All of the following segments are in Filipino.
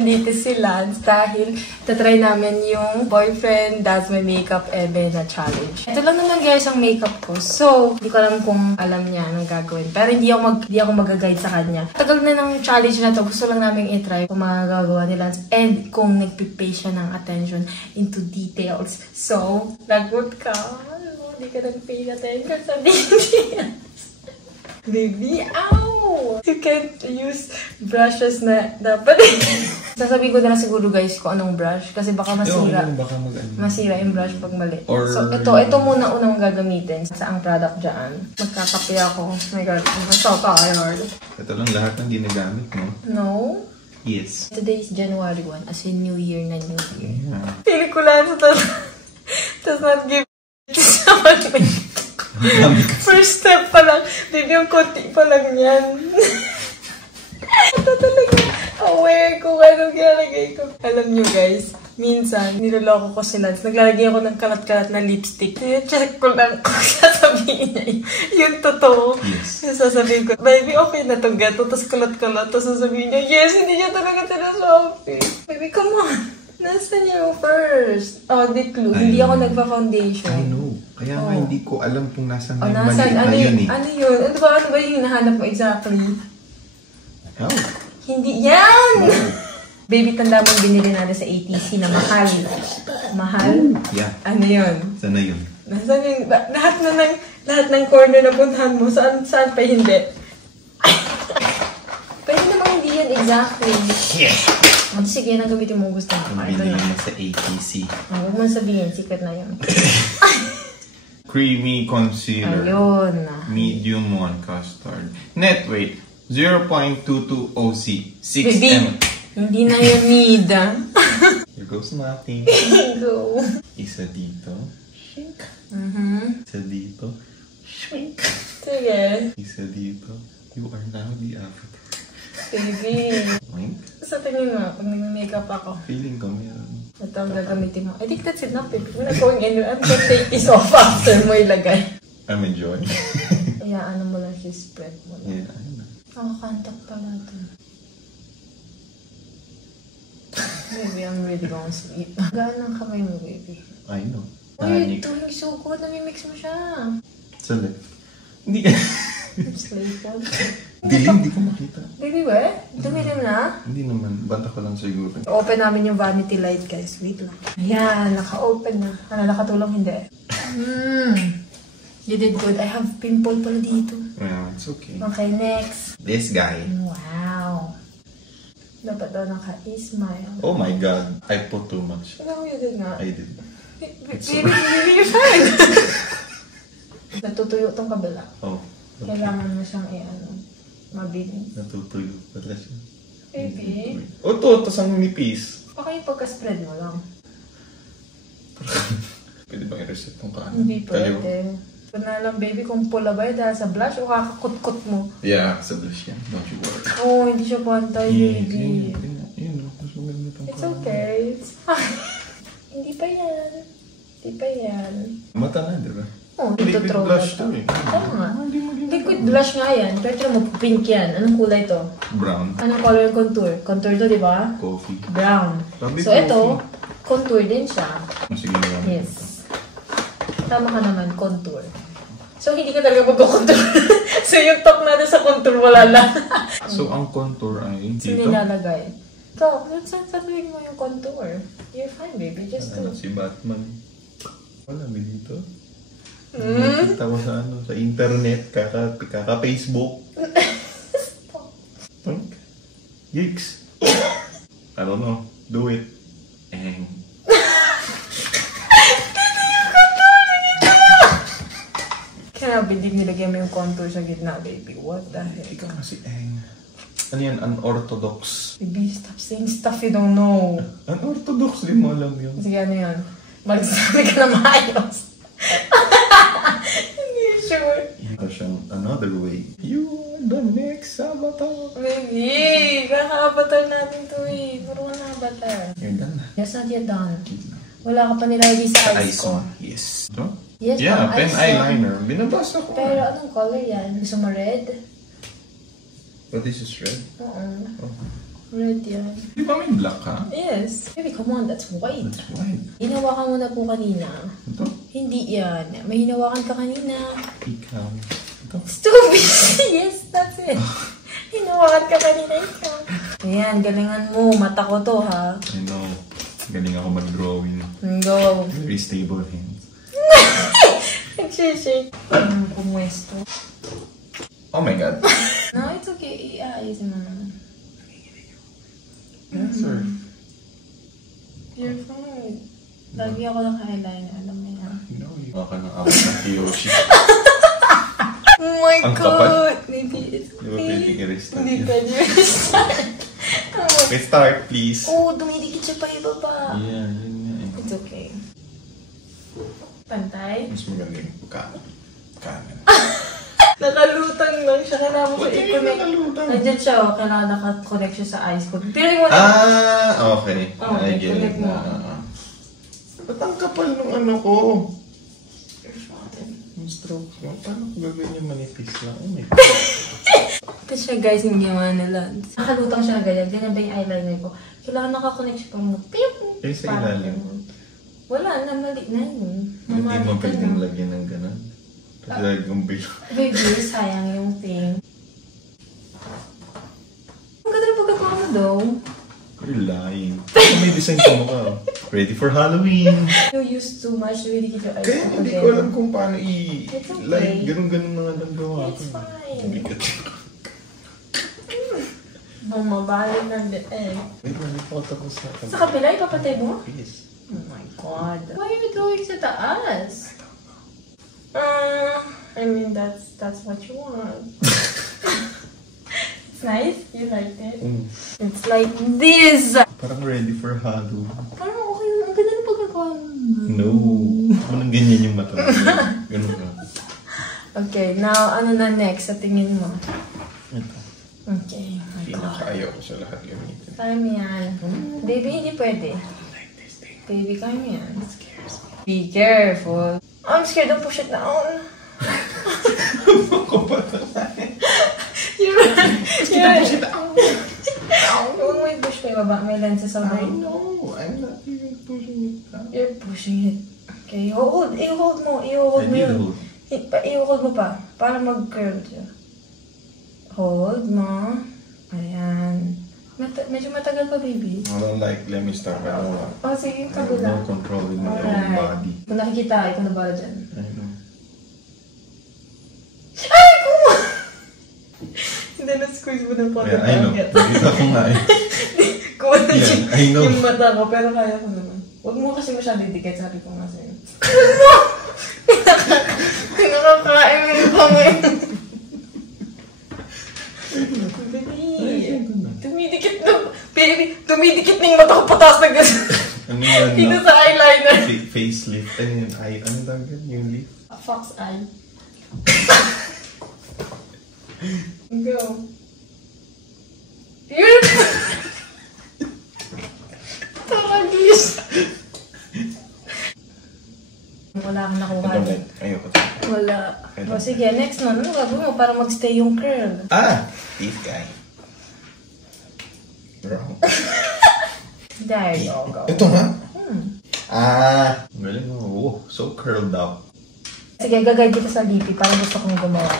Dito si Lance dahil tatry namin yung boyfriend does my makeup ebe na challenge. Ito lang naman guys ang makeup ko. So, hindi ko alam kung alam niya anong gagawin. Pero hindi ako mag-guide sa kanya. Tagal na ng challenge na to. Gusto lang namin i-try kung magagawa ni Lance and kung nagpipay siya ng attention into details. So, lagot ka. Hindi ka nag-pay attention sa details. Baby, ow! You can't use brushes na dapat. Sasabihin ko na lang siguro guys kung anong brush. Kasi baka masira. Masira yung brush pag mali. So, ito muna unang gagamitin sa ang product dyan. Magkakape ako. Oh my God, I'm so tired. Ito lang lahat ng ginagamit mo? No. Yes. Today is January 1, as in New Year na New Year. Yeah. Pili ko lang ito. Does not give first step pa lang. Baby, yung konti pa lang yan. Ito talaga aware kung anong ginalagay ko. Alam nyo guys, minsan, niloloko ko si Lance. Naglalagay ako ng kalat-kalat na lipstick. Check ko lang kung sasabihin niya yung totoo. Yes. Sasabihin ko, baby, okay na itong gato. Tapos kalat-kalat. Tapos sasabihin niya, yes, hindi niya talaga tinasabi. Baby, come on. Nasaan yung first? Oh, di clue. Hindi ako nagpa-foundation. I know. Kaya nga hindi ko alam kung nasan yung mali na yun eh. Ano yun? Ano ba yung hinahanap mo exactly? Oh. Hindi yan! Oh. Baby, tanda mo binili natin sa ATC na mahal. Mahal? Yeah. Ano yun? Sana yun? Nasaan yun? Lahat ng corner na puntahan mo, saan pa hindi? Pwede naman hindi yan exactly. Yeah! Sige, nagamitin mo gusto mo. Binili mo sa ATC. Huwag mo sabihin, secret na yun. Creamy concealer. Ayun. Medium 1 custard. Net weight, 0.22 OC. 6 Baby, hindi na yun need. Here goes nothing. Go. Isa dito. Shink. Isa dito. Shink. Sige. Isa dito. You are now the avatar. Baby. Wink. Sa tingin mo, pag nag-makeup ako. Feeling ko meron. Ito ang gagamitin mo. I think that's enough, baby. We're not going anywhere. I'm gonna take this off after mo ilagay. I'm enjoying. Kaya ano mo lang siya, spread mo lang. Yeah, I know. Kantak pala ito. Baby, I'm really gonna sleep. Gaan ng kamay mo, baby. I know. Uy, ito yung suko. Namimix mo siya. Sali. Hindi ka. Slave lang. Dilim, di ko makita. Baby, ba? Dumilim na? Hindi naman. Banta ko lang siguro. Open namin yung vanity light, guys. Wait lang. Ayan, naka-open na. Ano, nakatulong hindi? You did good. I have pimple pala dito. Yeah, it's okay. Okay, next. This guy. Wow. Dapat daw naka-smile. Oh my God. I put too much. Alam mo, you did nga. I did. Baby, you're fine. Natutuyo tong kabila. Oh. Okay. Kailangan mo siyang mabilis. Natutuyo pala siya. Baby. O to, tas ang nipis. Okay, pagka-spread mo lang. Pwede bang i-reset tong kanan? Hindi pwede. Kung na lang, baby, kung pula ba dahil sa blush o kakakut-kut mo? Yeah, sa blush yan. Don't you worry. Oh, hindi siya pantay, baby. Yun, mas maganda itong It's okay. It's fine. Hindi pa yan. Hindi pa yan. Mata na, di ba? Oh, liquid throw blush na to eh. Tama. Liquid blush nga yan. Pero tira mo, pink yan. Anong kulay to? Brown. Anong color yung contour? Contour to, di ba? Coffee. Brown. Sabi So, ito, contour din siya. Sige na lang. Yes. Tama ka naman, contour. So, hindi ka talaga mag-contour. So, yung talk natin sa contour, wala lang. So, ang contour ay So, dito? nilalagay. So, sasabihin mo yung contour. You're fine, baby. Just do. Si Batman. Wala, may dito. Nakita ko sa sa internet, kaka-Facebook. Punk. Yikes. I don't know. Do it. Kaya believe nilagyan mo yung contour sa gitna, baby. What the heck? Ikaw kasi ano yan? Unorthodox. Baby, stop saying stuff you don't know. Unorthodox, di mo alam yun. Sige, ano yan? Magsasabi ka na maayos. Hindi sure. Another way. You are the next avatar. Baby, kaka-avatar natin to eh. Puro ka na-avatar. You're done na. Yes, not yet done. Wala ka pa nilagay sa eyes ko. Yes. Ito? Yes, yeah, pen eyeliner. On. Binabasa ko. Pero anong color yan? Gusto mo red? But this is red? Oo. Oh. Red yan. Di ba may black ka? Yes. Baby, come on. That's white. That's white. Hinawakan mo na po kanina. Ito? Hindi yan. May hinawakan ka kanina. Ikaw. Ito? Stupid! Yes, that's it. Hinawakan ka kanina ikaw. Ayan, galingan mo. Mata ko to, ha? I know. Galing ako mag-drawing. Go. Very stable hands. Nagsishake. Pumwesto. Oh my God. No, it's okay. Iaayisin mo naman. Yes, sir. You're fine. Lagi ako naka-eyeliner. Alam mo yan. No, baka ng ako na Kiyoshi. Oh my Ang God! kapal. Maybe it's Di ba pwede i-restart Hindi yun? pwede i-restart. Restart, please. Oh, dumidikit siya pa ibaba. Yeah, yun nga eh. It's okay. Pantay? Mas maganda yung kanan. Nakalutang lang siya. Kailangan mo siya What do you mean i-connect. nakalutang? Nandiyan siya, oh. Kailangan naka-connect siya sa eyes ko. Piling mo na. Okay. Okay, I get connect it mo. na. Ba't ang kapal ng ano ko? Yung stroke mo. Paano ko gagawin yung manipis lang? Oh my God. Ito siya guys, yung ginawa nila. Nakalutang siya na ganyan. Ganyan ba yung eyeliner ko? Kailangan naka-connect siya pang pip. Eh, sa ilalim. Wala na, mali na yun. Hindi Mamali mo ka pwedeng na. lagyan ng ganun. Kasi lagyan bilang. Baby, sayang yung thing. Ang ganda na pagkakawa mo though. You're lying. Kasi may design sa mukha. Ready for Halloween. You use too much to really keep your eyes Kaya open. hindi ko alam kung paano It's okay. like, ganun-ganun na nga lang gawa ko. It's fine. Bigat. Bumabalik ng eh. Wait, hindi pa ako tapos na. Sa kabila, ipapatay mo? Please. Oh my God. Why are you doing sa taas? I mean, that's what you want. It's nice? You liked it? It's like this! Parang ready for Halloween. Parang okay na. Ang ganda na pagkakawa mo. No. Anong ganyan yung mata? Ganun ka. Okay, now ano na next sa tingin mo? Ito. Okay, oh my God. Pinakaayaw ko sa lahat gamitin. Kaya mo yan. Baby, hindi pwede. Like this thing. Baby, kaya mo yan. It scares me. Be careful. I'm scared. Don't push it down. Ako pa ito sa'yo. Push it down. Huwag mo i-push pa yung baba. May lenses sa I brain. know. I'm not even pushing it down. You're pushing it. Okay, hold. I-hold mo. I-hold mo I did yun. hold. I-hold mo pa. Para mag-curl siya. Hold mo. Ayan. Medyo matagal pa, baby. I don't like, let me start. I don't want. Oh, sige, I have kabila. no control with my own Alright. body. Kung nakikita, ikaw na bala dyan. I know. Ay, kuma! Hindi, na-squeeze mo ng konti. Yeah, I know. Nakita ko nga eh. Kuha na Yeah, I know. yung mata ko, pero kaya ko naman. Huwag mo kasi masyado dikit, sabi ko nga sa'yo. Huwag mo! Nakakain mo yung pangin. Baby, tumidikit na. Baby, tumidikit na yung mata ko patas na gano'n. Ano yan? Dito no? sa eyeliner. Facelift. Ano yun? Ano tawag yun? Yung lift? Fox eye. Go. Beautiful! Taragis! Wala kang nakuha. Ito ba? Ayoko. Wala. O sige, next na. Ano gagawin mo para mag-stay yung curl? This guy. Wrong. There you go. Ito nga? Galing mo. Oh, so curled up. Sige, gagawin kita sa lipi para gusto kong gumawa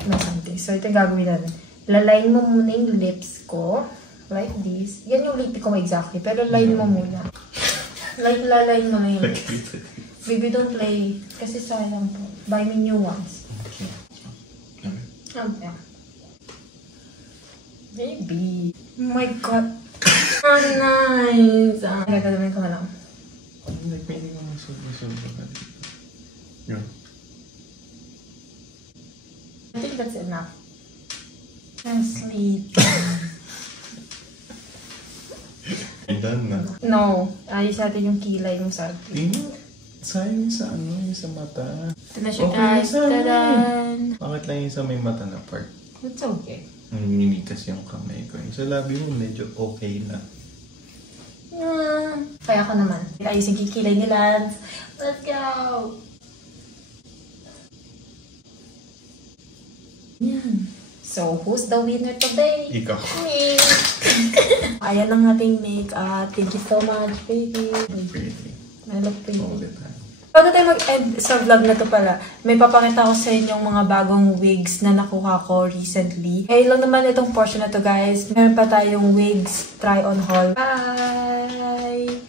ng something. So, ito yung gagawin natin. Lalayin mo muna yung lips ko. Like this. Yan yung lipi ko exactly. Pero line mo muna. Like, lalayin mo na yung lips. Baby, don't play. Kasi sayang po. Buy me new ones. Okay. Okay. Baby. Oh my God. Oh, nice. Gagawin ko na lang. Like, pwede ko masulba ka dito. Yun. I think that's enough. And sweet. Done na. No. Ayos natin yung kilay mo sa akin. Tingnan. Sayang yung sa ano, yung sa mata. Ito na siya, Okay, guys. sana Tadan! Bakit lang yung sa may mata na part? It's okay. Nangingigas yung kamay ko. Yung sa labi mo, medyo okay na. Kaya ako naman. Ayos yung kikilay ni Lance. Let's go! Yan. So, who's the winner today? Ikaw. Me! ayan ang ating makeup. Thank you so much, baby. I love you. All the time. Bago tayo mag-end sa vlog na to pala, may papakita ko sa inyo yung mga bagong wigs na nakuha ko recently. Ngayon lang naman itong portion na to, guys. Meron pa tayong wigs try-on haul. Bye!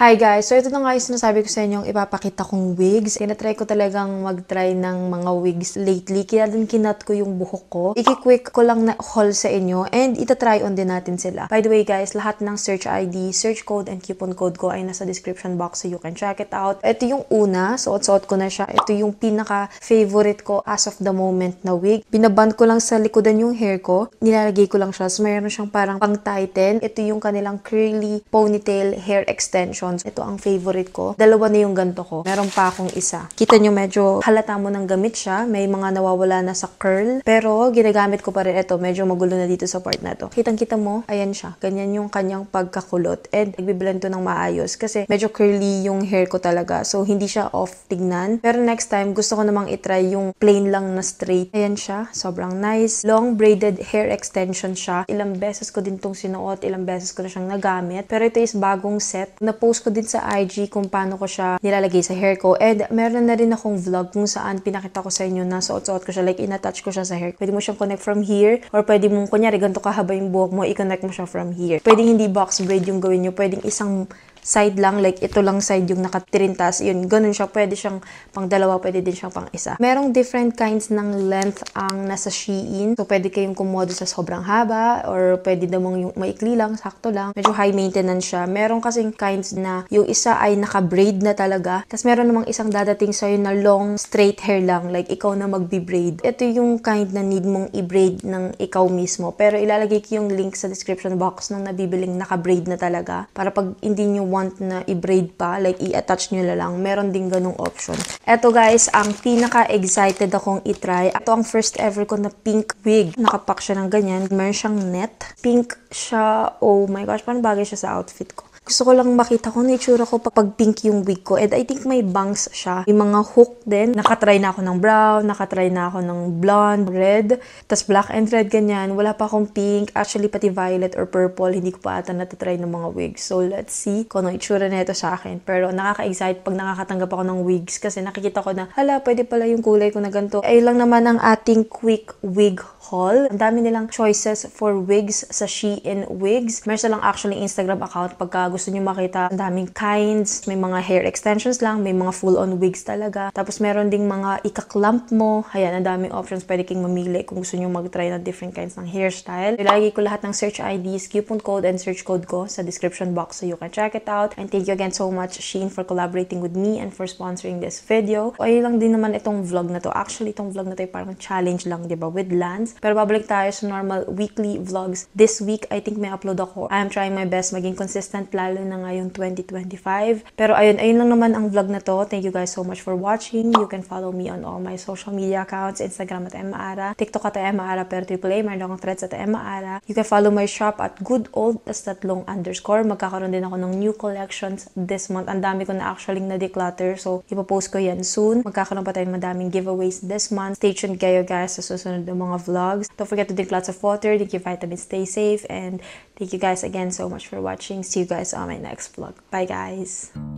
Hi guys! So ito na nga yung sinasabi ko sa inyo yung ipapakita kong wigs. Tinatry ko talagang mag-try ng mga wigs lately. Kaya din kinat ko yung buhok ko. Iki-quick ko lang na haul sa inyo and ita-try on din natin sila. By the way guys, lahat ng search ID, search code, and coupon code ko ay nasa description box so you can check it out. Ito yung una. Suot-suot ko na siya. Ito yung pinaka-favorite ko as of the moment na wig. Binaband ko lang sa likodan yung hair ko. Nilalagay ko lang siya. So mayroon siyang parang pang-tighten. Ito yung kanilang curly ponytail hair extension. Ito ang favorite ko. Dalawa na yung ganto ko. Meron pa akong isa. Kita nyo medyo halata mo ng gamit siya. May mga nawawala na sa curl. Pero ginagamit ko pa rin ito. Medyo magulo na dito sa part na to. Kitang-kita mo, ayan siya. Ganyan yung kanyang pagkakulot. And nagbiblend to ng maayos. Kasi medyo curly yung hair ko talaga. So hindi siya off tignan. Pero next time, gusto ko namang itry yung plain lang na straight. Ayan siya. Sobrang nice. Long braided hair extension siya. Ilang beses ko din tong sinuot. Ilang beses ko na siyang nagamit. Pero ito is bagong set. Na-post ko din sa IG kung paano ko siya nilalagay sa hair ko. And meron na rin akong vlog kung saan pinakita ko sa inyo na suot-suot ko siya. Like, in-attach ko siya sa hair. Pwede mo siyang connect from here. Or pwede mong, kunyari, ganito kahaba yung buhok mo, i-connect mo siya from here. Pwede hindi box braid yung gawin nyo. Pwedeng isang side lang, like ito lang side yung nakatirintas, yun, ganun siya, pwede siyang pang dalawa, pwede din siyang pang isa. Merong different kinds ng length ang nasa Shein, so pwede kayong kumuha sa sobrang haba, or pwede namang yung maikli lang, sakto lang, medyo high maintenance siya. Meron kasing kinds na yung isa ay naka-braid na talaga, tapos meron namang isang dadating sa'yo na long, straight hair lang, like ikaw na magbi-braid. Ito yung kind na need mong i-braid ng ikaw mismo, pero ilalagay ko yung link sa description box nung nabibiling naka-braid na talaga, para pag hindi nyo want na i-braid pa, like i-attach nyo na lang, meron din ganung option. Eto guys, ang pinaka-excited akong i-try. Ito ang first ever ko na pink wig. Nakapack siya ng ganyan. Meron siyang net. Pink siya. Oh my gosh, parang bagay siya sa outfit ko. Gusto ko lang makita kung itsura ko pag pink yung wig ko. And I think may bangs siya. May mga hook din. Nakatry na ako ng brown, nakatry na ako ng blonde, red, tas black and red, ganyan. Wala pa akong pink. Actually, pati violet or purple, hindi ko pa ata natatry ng mga wigs. So, let's see kung ano itsura na ito sa akin. Pero nakaka-excite pag nakakatanggap ako ng wigs kasi nakikita ko na, hala, pwede pala yung kulay ko na ganito. Ay lang naman ang ating quick wig haul. Ang dami nilang choices for wigs sa Shein Wigs. Meron silang actually Instagram account pagka gusto nyo makita. Ang daming kinds. May mga hair extensions lang. May mga full-on wigs talaga. Tapos meron ding mga ika-clump mo. Ayan, ang daming options. Pwede kayong mamili kung gusto nyo mag-try ng different kinds ng hairstyle. Ilalagay ko lahat ng search IDs, coupon code, and search code ko sa description box so you can check it out. And thank you again so much, Shein, for collaborating with me and for sponsoring this video. So, ayun lang din naman itong vlog na to. Actually, itong vlog na to ay parang challenge lang, diba? With Lance. Pero babalik tayo sa normal weekly vlogs. This week, I think may upload ako. I am trying my best maging consistent lalo na ngayong 2025. Pero ayun lang naman ang vlog na to. Thank you guys so much for watching. You can follow me on all my social media accounts. Instagram at Emma Ara. TikTok at Emma Ara pero AAA. Meron akong threads at Emma Ara. You can follow my shop at goodold _ Magkakaroon din ako ng new collections this month. Ang dami ko na actually na-declutter. So, ipopost ko yan soon. Magkakaroon pa tayo ng madaming giveaways this month. Stay tuned kayo guys sa susunod ng mga vlogs. Don't forget to drink lots of water, drink your vitamins, stay safe, and thank you guys again so much for watching. See you guys on my next vlog. Bye guys!